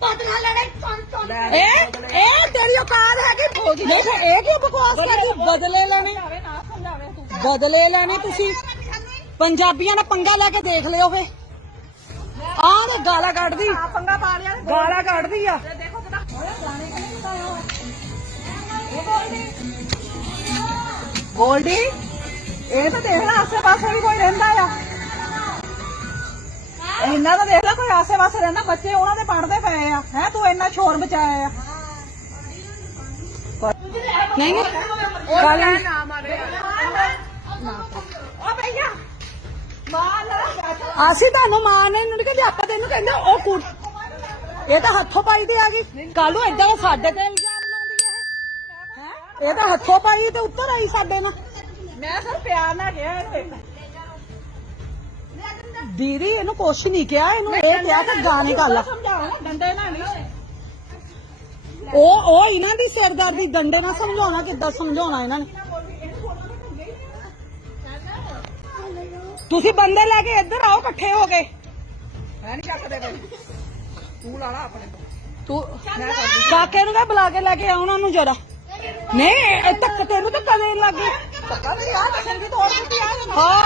ਪਤਲਾ ਲੜੇ ਚੌਂ ਚੌਂ ਇਹ ਇਹ ਤੇਰੀ ਔਕਾਤ ਹੈਗੀ ਨਹੀਂ ਫਿਰ ਇਹ ਕਿਉਂ ਬਕਵਾਸ ਕਰਦੀ ਬਦਲੇ ਲੈਣੇ। ਬਦਲੇ ਲੈਣੇ ਤੁਸੀਂ। ਪੰਜਾਬੀਆਂ ਨਾਲ ਪੰਗਾ ਲੈ ਕੇ ਦੇਖ ਲਿਓ ਫੇ। ਆਹ ਤੇ ਗਾਲਾਂ ਕੱਢਦੀ। ਪੰਗਾ ਪਾ ਲਿਆ ਗਾਲਾਂ ਕੱਢਦੀ ਆ। ਦੇਖੋ ਕਿਦਾਂ ਗੋਲਡੀ ਇਹ ਤਾਂ ਦੇਖ ਲੈ ਆਸੇ ਪਾਸੇ ਵੀ ਕੋਈ ਰਹਿੰਦਾ ਆ ਇਹਨਾਂ ਦਾ ਦੇਖ ਲੈ ਕੋਈ ਆਸੇ ਪਾਸੇ ਰਹਿੰਦਾ ਬੱਚੇ ਉਹਨਾਂ ਦੇ ਪੜਦੇ ਪਏ ਆ। ਹੈ ਤੂੰ ਇੰਨਾ ਸ਼ੋਰ ਮਚਾਇਆ ਆ। ਨਹੀਂ ਨਹੀਂ। ਗਾਲਾਂ ਲੈ ਅਸੀਂ ਤੁਹਾਨੂੰ ਮਾਂ ਨੇ ਕਹਿੰਦੇ ਆਪਾਂ ਤੈਨੂੰ ਕਹਿੰਦੇ ਉਹ ਕੁੜ। ਇਹ ਤਾਂ ਹੱਥੋਂ ਪਾਈ ਤੇ ਆ ਗਈ। ਕੱਲ ਨੂੰ ਉਹ ਸਾਡੇ ਤੇ ਇਲਜ਼ਾਮ ਲਾਉਂਦੀ ਹੈ ਹੈ? ਇਹ ਤਾਂ ਹੱਥੋਂ ਪਾਈ ਤੇ ਉੱਤਰ ਆਈ ਸਾਡੇ ਨਾਲ। ਮੈਂ ਸਰ ਪਿਆਰ ਨਾਲ ਗਿਆ ਇਹਨੂੰ ਦੀਦੀ ਇਹਨੂੰ ਕੁਛ ਨਹੀਂ ਕਿਹਾ ਇਹਨੂੰ ਇਹ ਕਿਹਾ ਕਿ ਗਾਣੇ ਗੱਲ ਆ ਸਮਝਾਓ ਨਾ ਡੰਡੇ ਨਾਲ ਨਹੀਂ ਉਹ ਉਹ ਇਹਨਾਂ ਦੀ ਸਿਰਦਰਦੀ ਡੰਡੇ ਨਾਲ ਸਮਝਾਉਣਾ ਕਿੱਦਾਂ ਸਮਝਾਉਣਾ ਇਹਨਾਂ ਨੇ? ਤੁਸੀਂ ਬੰਦੇ ਲੈ ਕੇ ਇੱਧਰ ਆਓ ਇਕੱਠੇ ਹੋ ਕੇ। ਮੈਂ ਨਹੀਂ ਚੱਕਦੇ ਤੂੰ ਲਾ ਲਾ ਆਪਣੇ ਤੋਂ ਕਾਕੇ ਨੂੰ ਕਹ ਬੁਲਾ ਕੇ ਲੈ ਕੇ ਆ ਉਹਨਾਂ ਨੂੰ ਜਰਾ। ਨਹੀਂ ਇਹ ਤੱਕ ਤੈਨੂੰ ਤਾਂ ਕਦੇ ਲੱਗੀ ਪੱਕਾ ਮੇਰੀ ਆ ਦੱਸਣ ਦੀ ਤੋੜ ਦਿੱਤੀ ਆ। ਹਾਂ।